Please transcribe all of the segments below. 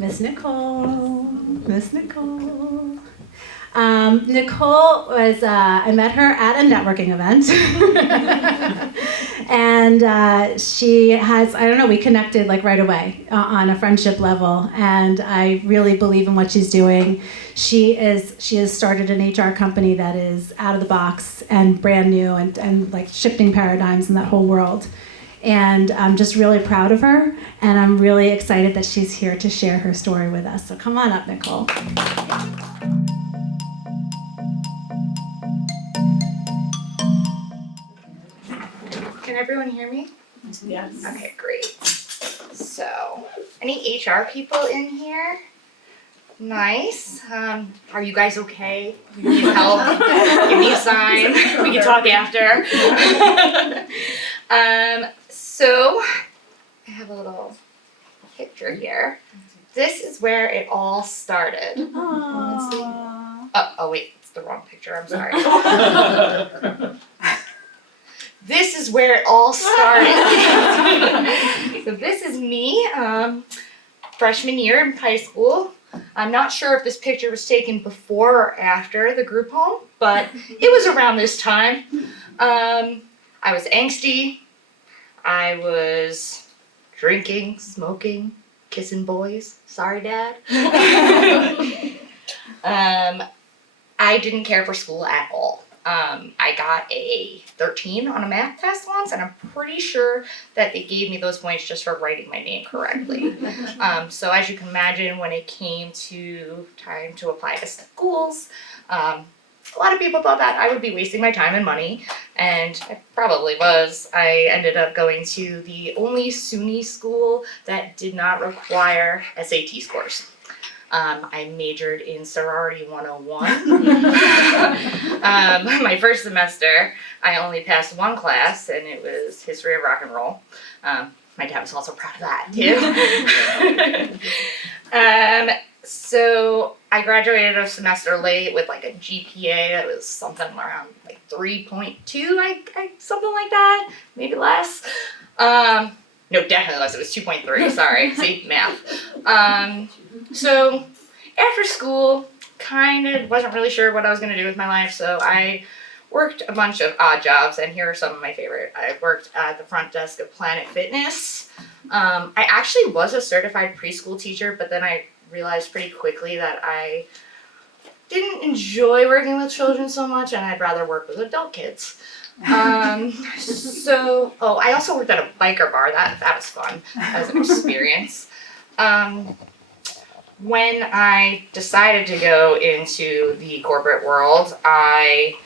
Miss Nicole. Miss Nicole. Nicole was, I met her at a networking event. And she has, I don't know, we connected like right away on a friendship level. And I really believe in what she's doing. She has started an HR company that is out of the box and brand new and like shifting paradigms in that whole world. And I'm just really proud of her, and I'm really excited that she's here to share her story with us. So come on up, Nicole. Can everyone hear me? Yes. Okay, great. So, any HR people in here? Nice. Are you guys okay? You need help? Give me a sign. We can talk after. So, I have a little picture here. This is where it all started. Oh wait, it's the wrong picture. I'm sorry. This is where it all started. So this is me, freshman year in high school. I'm not sure if this picture was taken before or after the group home, but it was around this time. I was angsty. I was drinking, smoking, kissing boys. Sorry, Dad. I didn't care for school at all. I got a 13 on a math test once, and I'm pretty sure that they gave me those points just for writing my name correctly. So as you can imagine, when it came to time to apply to schools, a lot of people thought that I would be wasting my time and money, and I probably was. I ended up going to the only SUNY school that did not require SAT scores. I majored in sorority 101. My first semester, I only passed one class, and it was history of rock and roll. My dad was also proud of that too. So I graduated a semester late with like a GPA that was something around like 3.2, something like that, maybe less. No, definitely less. It was 2.3. Sorry, see, math. So after school, kind of wasn't really sure what I was going to do with my life, so I worked a bunch of odd jobs, and here are some of my favorite. I worked at the front desk of Planet Fitness. I actually was a certified preschool teacher, but then I realized pretty quickly that I didn't enjoy working with children so much, and I'd rather work with adult kids. I also worked at a biker bar. That was fun as an experience. When I decided to go into the corporate world, I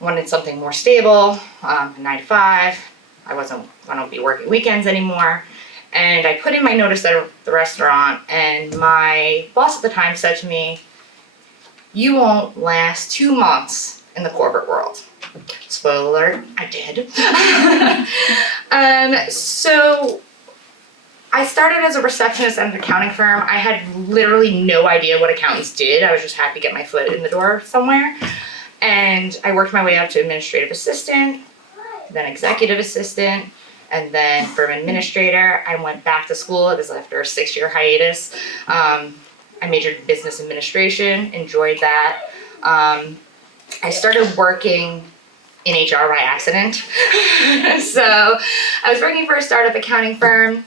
wanted something more stable, 9 to 5. I wasn't going to be working weekends anymore. And I put in my notice at the restaurant, and my boss at the time said to me, "You won't last 2 months in the corporate world." Spoiler alert, I did. So I started as a receptionist at an accounting firm. I had literally no idea what accountants did. I was just happy to get my foot in the door somewhere. And I worked my way up to administrative assistant, then executive assistant, and then firm administrator. I went back to school. It was after a 6-year hiatus. I majored in business administration, enjoyed that. I started working in HR by accident. So I was working for a startup accounting firm,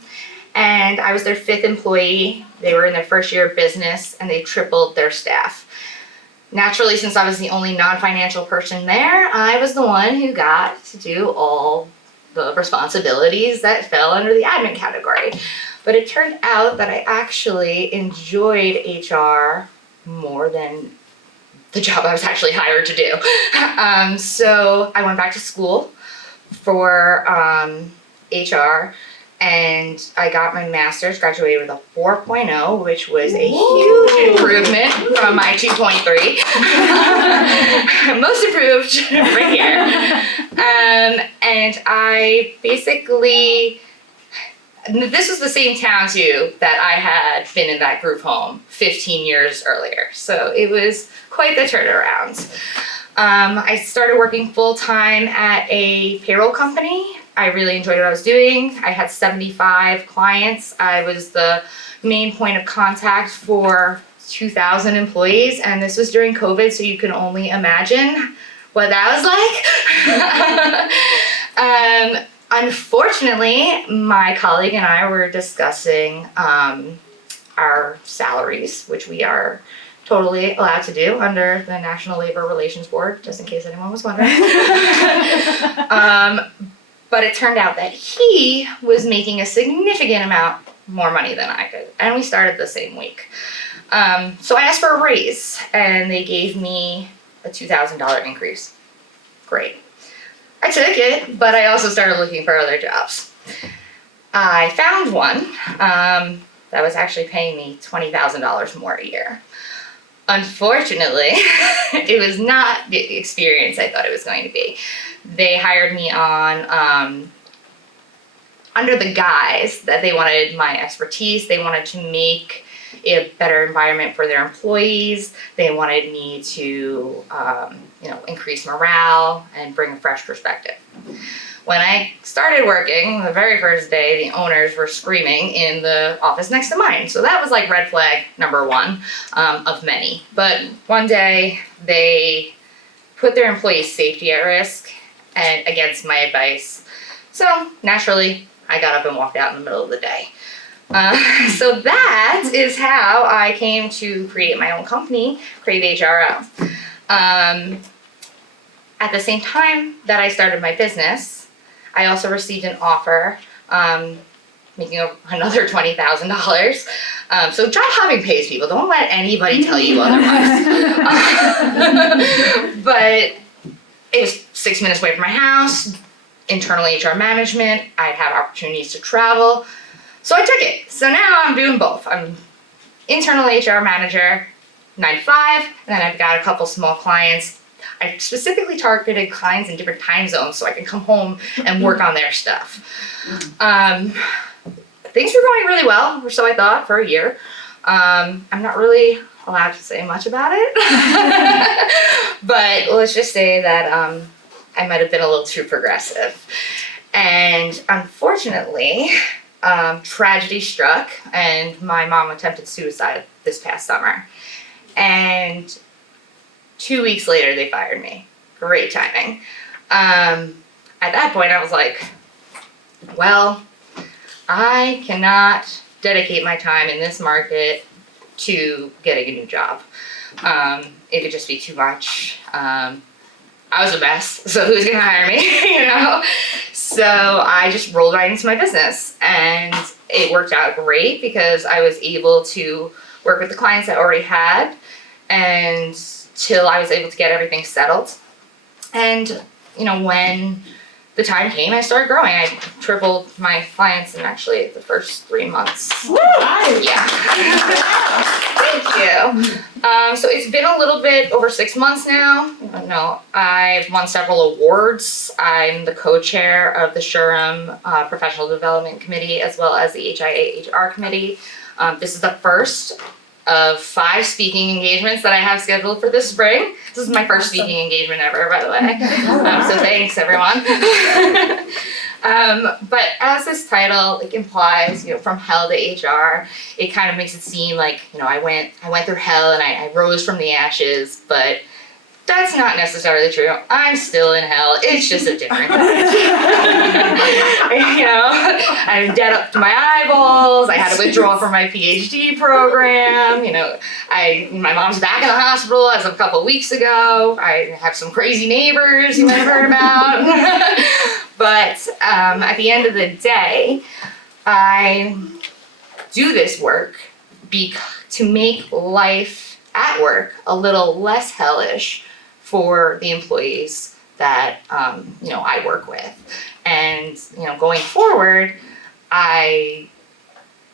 and I was their 5th employee. They were in their first year of business, and they tripled their staff. Naturally, since I was the only non-financial person there, I was the one who got to do all the responsibilities that fell under the admin category. But it turned out that I actually enjoyed HR more than the job I was actually hired to do. So I went back to school for HR, and I got my master's, graduated with a 4.0, which was a huge improvement from my 2.3. Most improved right here. And I basically, this was the same town too that I had been in that group home 15 years earlier. So it was quite the turnaround. I started working full-time at a payroll company. I really enjoyed what I was doing. I had 75 clients. I was the main point of contact for 2,000 employees, and this was during COVID, so you can only imagine what that was like. Unfortunately, my colleague and I were discussing our salaries, which we are totally allowed to do under the National Labor Relations Board, just in case anyone was wondering. But it turned out that he was making a significant amount more money than I could, and we started the same week. So I asked for a raise, and they gave me a $2,000 increase. Great. I took it, but I also started looking for other jobs. I found one that was actually paying me $20,000 more a year. Unfortunately, it was not the experience I thought it was going to be. They hired me on under the guise that they wanted my expertise. They wanted to make a better environment for their employees. They wanted me to, increase morale and bring a fresh perspective. When I started working, the very first day, the owners were screaming in the office next to mine. So that was like red flag number one of many. But one day, they put their employees' safety at risk and against my advice. So naturally, I got up and walked out in the middle of the day. So that is how I came to create my own company, CRAVEHRO. At the same time that I started my business, I also received an offer making another $20,000. So job hopping pays, people. Don't let anybody tell you otherwise. But it was 6 minutes away from my house, internal HR management. I'd have opportunities to travel. So I took it. So now I'm doing both. I'm internal HR manager, 9 to 5, and then I've got a couple small clients. I specifically targeted clients in different time zones so I can come home and work on their stuff. Things were going really well, or so I thought, for a year. I'm not really allowed to say much about it. But let's just say that I might have been a little too progressive. And unfortunately, tragedy struck, and my mom attempted suicide this past summer. And 2 weeks later, they fired me. Great timing. At that point, I was like, well, I cannot dedicate my time in this market to getting a new job. It would just be too much. I was a mess, so who's gonna hire me, So I just rolled right into my business, and it worked out great because I was able to work with the clients I already had, and till I was able to get everything settled. And, when the time came, I started growing. I tripled my clients in actually the first 3 months. Woo! Yeah. Thank you. So it's been a little bit over 6 months now. I've won several awards. I'm the co-chair of the SHRM Professional Development Committee, as well as the HIA HR Committee. This is the first of 5 speaking engagements that I have scheduled for this spring. This is my first speaking engagement ever, by the way. So thanks, everyone. But as this title implies, from hell to HR, it kind of makes it seem like, I went through hell and I rose from the ashes, but that's not necessarily true. I'm still in hell. It's just a different kind. I'm dead up to my eyeballs. I had to withdraw from my PhD program. My mom's back in the hospital as of a couple weeks ago. I have some crazy neighbors you might have heard about. But at the end of the day, I do this work to make life at work a little less hellish for the employees that I work with. And going forward, I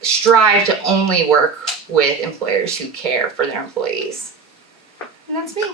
strive to only work with employers who care for their employees. And that's me.